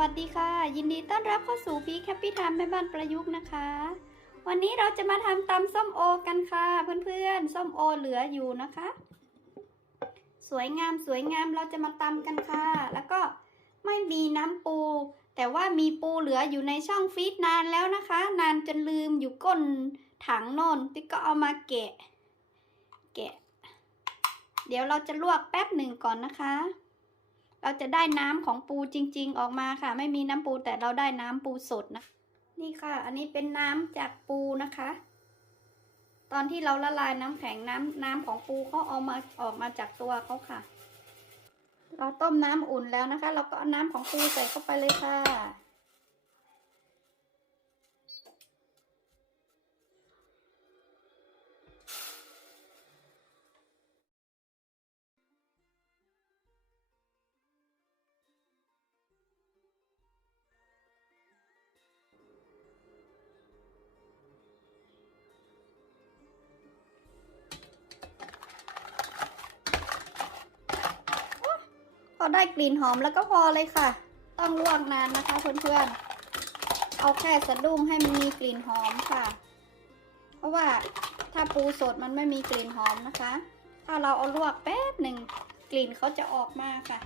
วัสดีค่ะ ยินดีต้อนรับเข้าสู่พีแคปปี้ทามแม่บ้านประยุกต์นะคะ วันนี้เราจะมาทำตำส้มโอกันค่ะ เพื่อนๆ ส้มโอเหลืออยู่นะคะ สวยงามสวยงามเราจะมาตำกันค่ะ แล้วก็ไม่มีน้ำปู แต่ว่ามีปูเหลืออยู่ในช่องฟีดนานแล้วนะคะ นานจนลืมอยู่ก้นถังโน่นติ๊กก็เอามาแกะ แกะ เดี๋ยวเราจะลวกแป๊บหนึ่งก่อนนะคะ เราจะได้น้ำของปูจริง ๆ ออกมาค่ะ ไม่มีน้ำปูแต่เราได้น้ำปูสดนะ นี่ค่ะ อันนี้เป็นน้ำจากปูนะคะ ตอนที่เราละลายน้ำแข็งน้ำน้ำของปูเขาเอามาออกมาจากตัวเขาค่ะ เราต้มน้ำอุ่นแล้วนะคะ เราก็เอาน้ำของปูใส่เข้าไปเลยค่ะ กลิ่นหอมแล้วก็พอเลยค่ะ ต้องลวกนานนะคะเพื่อนๆ เอาแค่สะดุ้งให้มันมีกลิ่นหอมค่ะ เพราะว่าถ้าปูสดมันไม่มีกลิ่นหอมนะคะ ถ้าเราเอาลวกแป๊บหนึ่งกลิ่นเขาจะออกมาค่ะ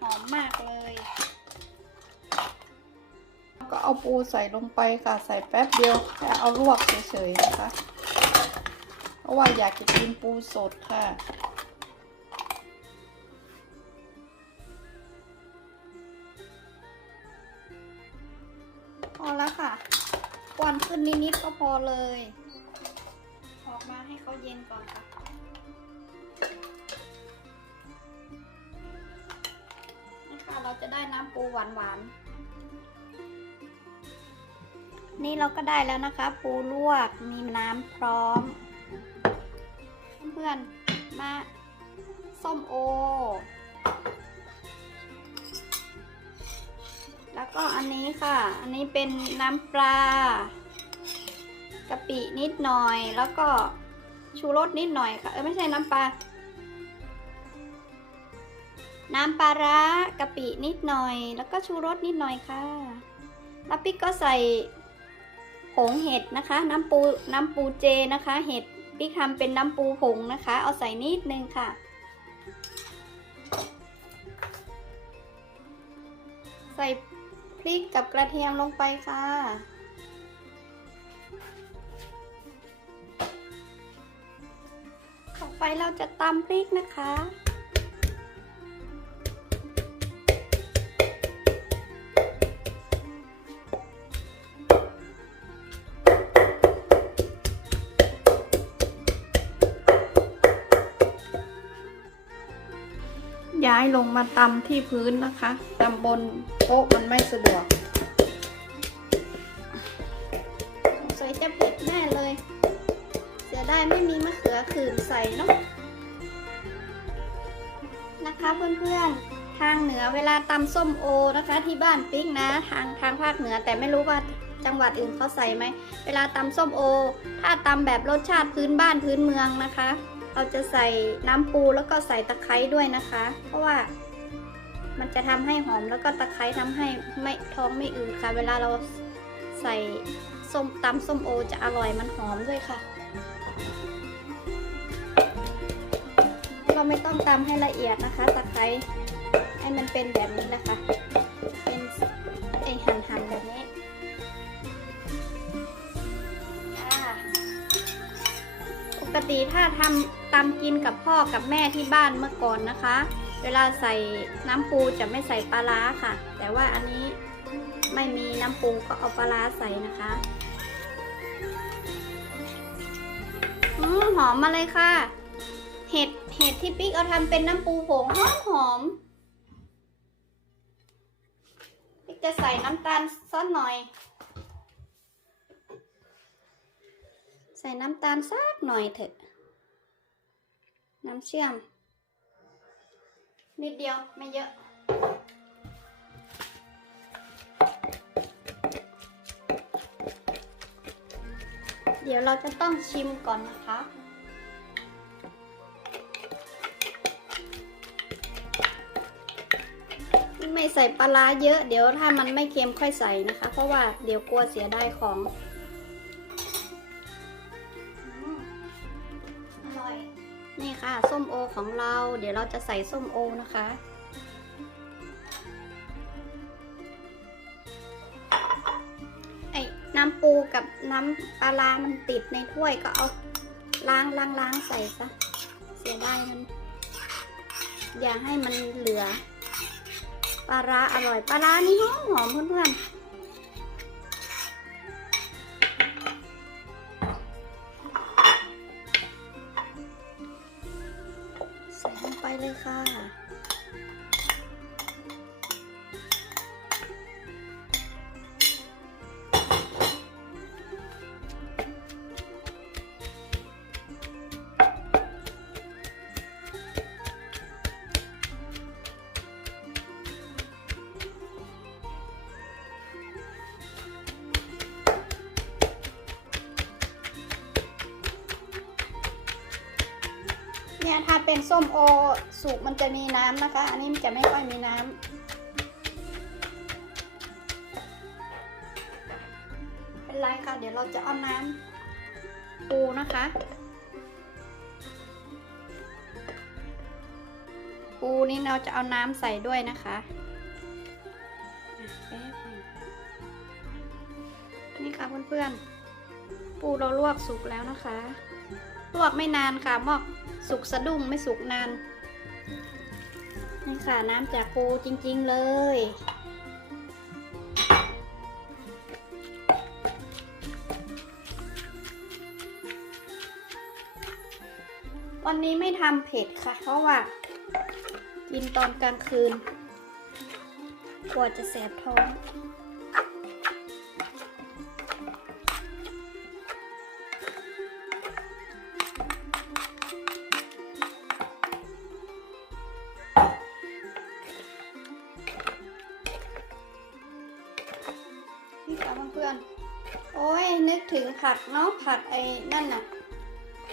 หอมมากเลย ก็เอาปูใส่ลงไปค่ะ ใส่แป๊บเดียวแค่เอาลวกเฉยๆนะคะ เพราะว่าอยากจะกินปูสดค่ะ ขึ้นนิดๆก็พอเลย ออกมาให้เขาเย็นก่อนค่ะนี่ค่ะเราจะได้น้ำปูหวานๆ นี่เราก็ได้แล้วนะคะ ปูลวกมีน้ำพร้อม เพื่อนๆมาส้มโอ แล้วก็อันนี้ค่ะ อันนี้เป็นน้ำปลา กะปินิดหน่อยแล้วก็ชูรสนิดหน่อยค่ะ เออไม่ใช่น้ำปลา น้ำปลาร้ากะปินิดหน่อย แล้วก็ชูรสนิดหน่อยค่ะ แล้วปิ๊กก็ใส่ผงเห็ดนะคะ น้ำปูน้ำปูเจนะคะ เห็ดปิ๊กทำเป็นน้ำปูผงนะคะ เอาใส่นิดนึงค่ะใส่พริกกับกระเทียมลงไปค่ะ ต่อไปเราจะตำพริกนะคะย้ายลงมาตำที่พื้นนะคะตำบนโต๊ะมันไม่สะดวก ไม่มีมะเขือขื่นใส่เนาะนะคะเพื่อนๆ ทางเหนือเวลาตำส้มโอนะคะ ที่บ้านปิ๊กนะ ทางทางภาคเหนือแต่ไม่รู้ว่าจังหวัดอื่นเขาใส่ไหม เวลาตำส้มโอ ถ้าตำแบบรสชาติพื้นบ้านพื้นเมืองนะคะ เราจะใส่น้ำปูแล้วก็ใส่ตะไคร้ด้วยนะคะ เพราะว่ามันจะทำให้หอมแล้วก็ตะไคร้ทำให้ไม่ท้องไม่อืดค่ะ เวลาเราใส่ส้มตำส้มโอจะอร่อยมันหอมด้วยค่ะ เราไม่ต้องตำให้ละเอียดนะคะตะไคร้ให้มันเป็นแบบนี้นะคะ เป็นไอหั่นๆแบบนี้ค่ะปกติถ้าทำตำกินกับพ่อกับแม่ที่บ้านเมื่อก่อนนะคะ เวลาใส่น้ำปูจะไม่ใส่ปลาร้าค่ะ แต่ว่าอันนี้ไม่มีน้ำปูก็เอาปลาร้าใส่นะคะอืมหอมมาเลยค่ะ เห็ดเห็ดที่ปิ๊กเอาทำเป็นน้ำปูผงหอมหอมปิ๊กจะใส่น้ำตาลสักหน่อย ใส่น้ำตาลสักหน่อยเถอะ น้ำเชื่อม นิดเดียวไม่เยอะเดี๋ยวเราจะต้องชิมก่อนนะคะ ไไม่ใส่ปลาร้าเยอะ เดี๋ยวถ้ามันไม่เค็มค่อยใส่นะคะ เพราะว่าเดี๋ยวกลัวเสียดายของอืมอร่อย นี่ค่ะ ส้มโอของเรา เดี๋ยวเราจะใส่ส้มโอนะคะไอ้น้ำปูกับน้ำปลาร้ามันติดในถ้วยก็เอาล้างล้างล้างใส่ซะเสียดายมัน อย่าให้มันเหลือ ปลาร้าอร่อยปลาร้านี่หอมหอมเพื่อนๆ ส้มโอสุกมันจะมีน้ำนะคะ อันนี้มันจะไม่ค่อยมีน้ำเป็นไรค่ะ เดี๋ยวเราจะเอาน้ำปูนะคะ ปูนี่เราจะเอาน้ำใส่ด้วยนะคะนี่ค่ะเพื่อนๆ ปูเราลวกสุกแล้วนะคะ ลวกไม่นานค่ะหมอก สุกสะดุ้งไม่สุกนาน นี่ค่ะน้ำจากปูจริง ๆ เลยวันนี้ไม่ทำเผ็ดค่ะ เพราะว่า กินตอนกลางคืน กลัวจะแสบท้อง ถึงผักเนาะผักไอ้นั่นน่ะ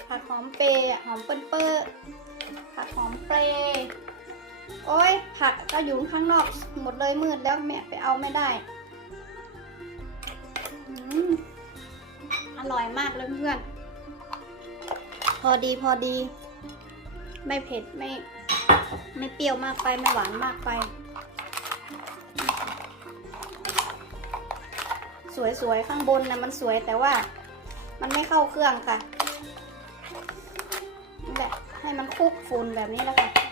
ผักหอมเปรย์อะหอมเปิ้ลเปอร์ผักหอมเปรย์โอ้ยผักก็อยู่ข้างนอกหมดเลยมืดแล้วแม่ไปเอาไม่ได้อืมอร่อยมากเลยเพื่อนพอดีพอดี ไม่เผ็ดไม่ ไม่เปรี้ยวมากไปไม่หวานมากไป สวยๆ ข้างบนนะมันสวยแต่ว่ามันไม่เข้าเครื่องค่ะนี่แหละให้มันคลุกฝุ่นแบบนี้แล้วค่ะ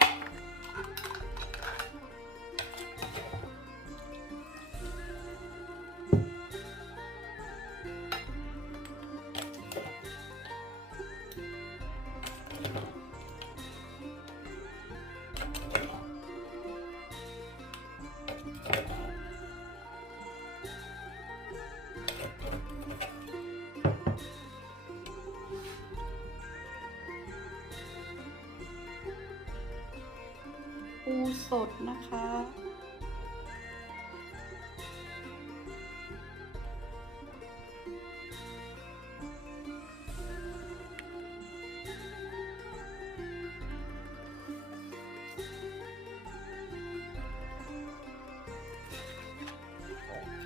ดนะคะ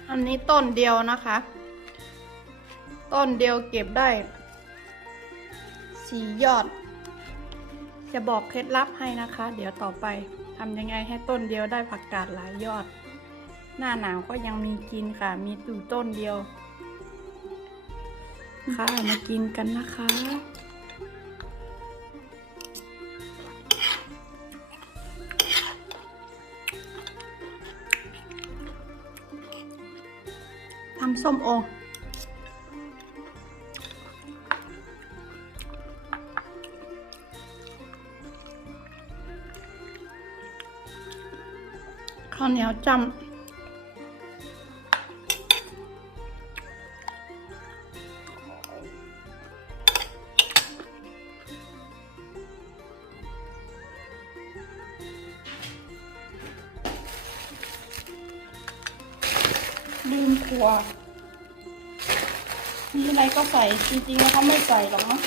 อันนี้ต้นเดียวนะคะ ต้นเดียวเก็บได้สี่ยอด จะบอกเคล็ดลับให้นะคะ เดี๋ยวต่อไปทำยังไงให้ต้นเดียวได้ผักกาดหลายยอด หน้าหนาวก็ยังมีกินค่ะ มีตู่ต้นเดียวค่ะมากินกันนะคะทำส้มโอ ข้าวเหนียวจำลืมถั่วมีอะไรก็ใส่จริงๆแล้วเขาไม่ใส่หรอกเนาะ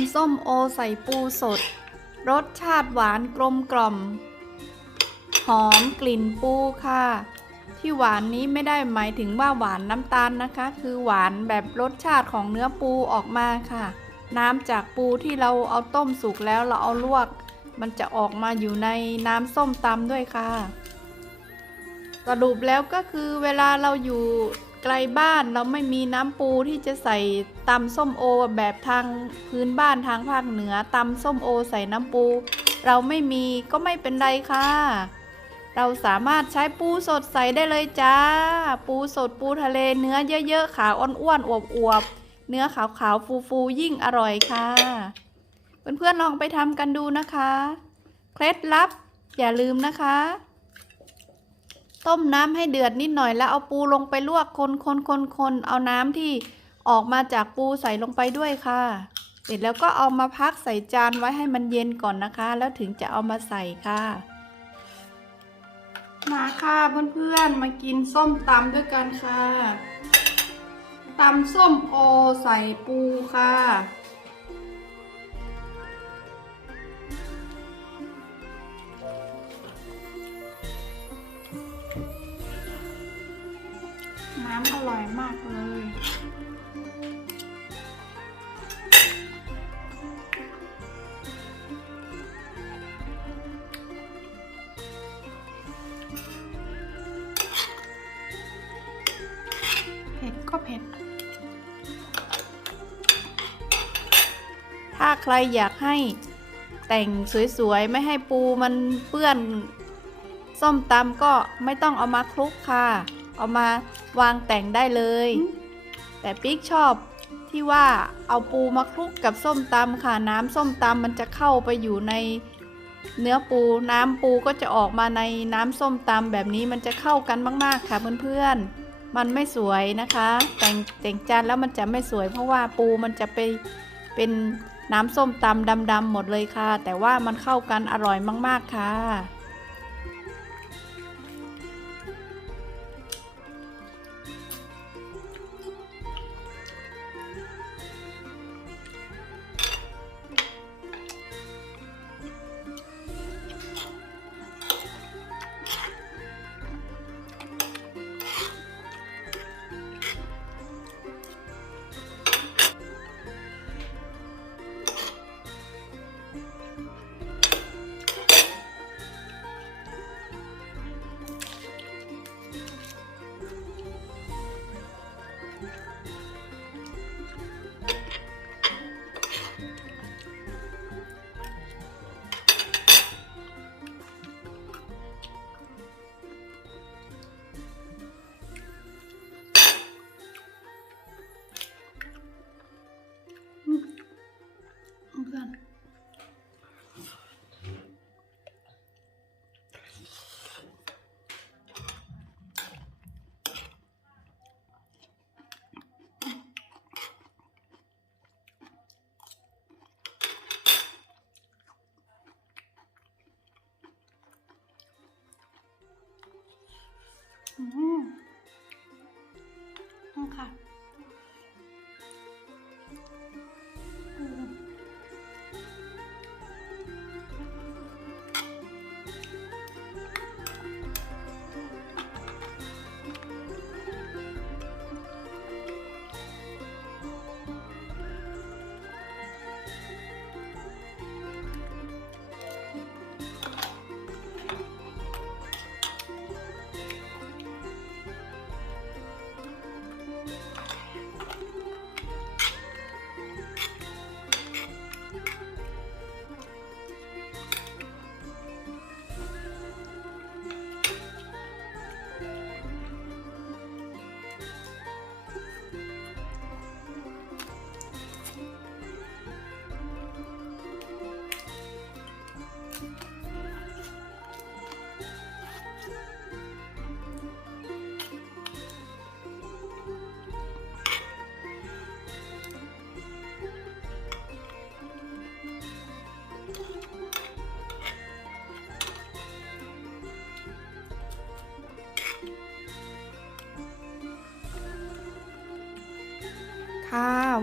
ำส้มโอใส่ปูสด รสชาติหวานกลมกล่อม หอมกลิ่นปูค่ะ ที่หวานนี้ไม่ได้หมายถึงว่าหวานน้ำตาลนะคะ คือหวานแบบรสชาติของเนื้อปูออกมาค่ะ น้ำจากปูที่เราเอาต้มสุกแล้วเราเอาลวก มันจะออกมาอยู่ในน้ำส้มตำด้วยค่ะ สรุปแล้วก็คือเวลาเราอยู่ ไกลบ้านเราไม่มีน้ำปูที่จะใส่ตำส้มโอแบบทางพื้นบ้านทางภาคเหนือตำส้มโอใส่น้ำปู เราไม่มีก็ไม่เป็นไรค่ะ เราสามารถใช้ปูสดใส่ได้เลยจ้า ปูสดปูทะเลเนื้อเยอะๆขาวอ้วนๆอวบๆเนื้อขาวๆฟูๆยิ่งอร่อยค่ะ เพื่อนๆลองไปทำกันดูนะคะ เคล็ดลับอย่าลืมนะคะ ต้มน้ำให้เดือดนิดหน่อยแล้วเอาปูลงไปลวกคนคนคนคนเอาน้ำที่ออกมาจากปูใส่ลงไปด้วยค่ะ เสร็จแล้วก็เอามาพักใส่จานไว้ให้มันเย็นก่อนนะคะ แล้วถึงจะเอามาใส่ค่ะ มาค่ะเพื่อนๆมากินส้มตำด้วยกันค่ะตำส้มโอใส่ปูค่ะ รอยากให้แต่งสวยๆ ไม่ให้ปูมันเปื้อน ส้มตำก็ไม่ต้องเอามาคลุกค่ะ เอามาวางแต่งได้เลย แต่ปิ๊กชอบที่ว่าเอาปูมาคลุกกับส้มตำค่ะ น้ำส้มตำมันจะเข้าไปอยู่ในเนื้อปูน้ำปูก็จะออกมาในน้ำส้มตำแบบนี้มันจะเข้ากันมาก ๆ ค่ะเพื่อนๆ มันไม่สวยนะคะ แต่งแต่งจานแล้วมันจะไม่สวย เพราะว่าปูมันจะไปเป็น น้ำส้มตำดำๆหมดเลยค่ะ แต่ว่ามันเข้ากันอร่อยมากๆค่ะ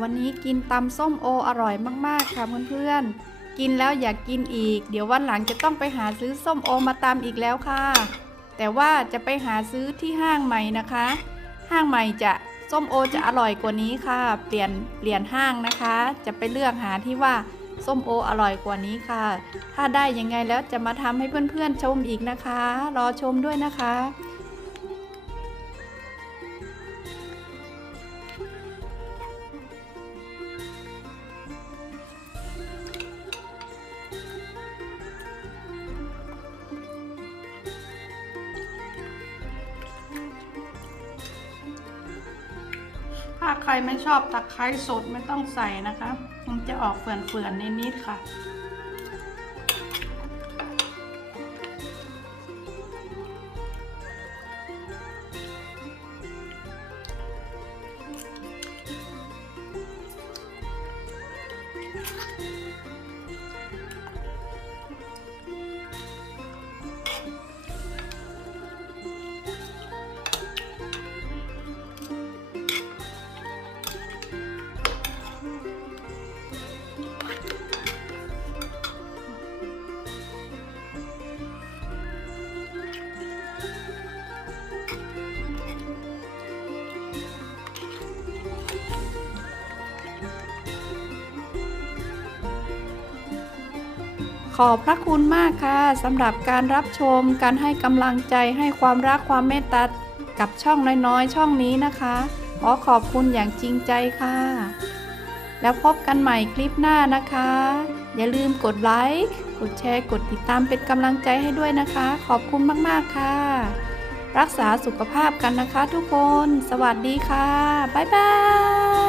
วันนี้กินตำส้มโออร่อยมากๆค่ะเพื่อนๆ กินแล้วอยากกินอีก เดี๋ยววันหลังจะต้องไปหาซื้อส้มโอมาตำอีกแล้วค่ะ แต่ว่าจะไปหาซื้อที่ห้างใหม่นะคะ ห้างใหม่จะส้มโอจะอร่อยกว่านี้ค่ะ เปลี่ยนเปลี่ยนห้างนะคะ จะไปเลือกหาที่ว่าส้มโออร่อยกว่านี้ค่ะ ถ้าได้ยังไงแล้วจะมาทำให้เพื่อนๆชมอีกนะคะ รอชมด้วยนะคะ อบตะไคร้สดไม่ต้องใส่นะคะ มันจะออกเฟื่อนๆนิดๆค่ะ ขอบพระคุณมากค่ะสำหรับการรับชม การให้กำลังใจให้ความรักความเมตตากับช่องน้อยๆ ช่องนี้นะคะ ขอขอบคุณอย่างจริงใจค่ะ แล้วพบกันใหม่คลิปหน้านะคะ อย่าลืมกดไลค์ กดแชร์ กดติดตามเป็นกำลังใจให้ด้วยนะคะ ขอบคุณมากๆค่ะ รักษาสุขภาพกันนะคะทุกคน สวัสดีค่ะ บ๊ายบาย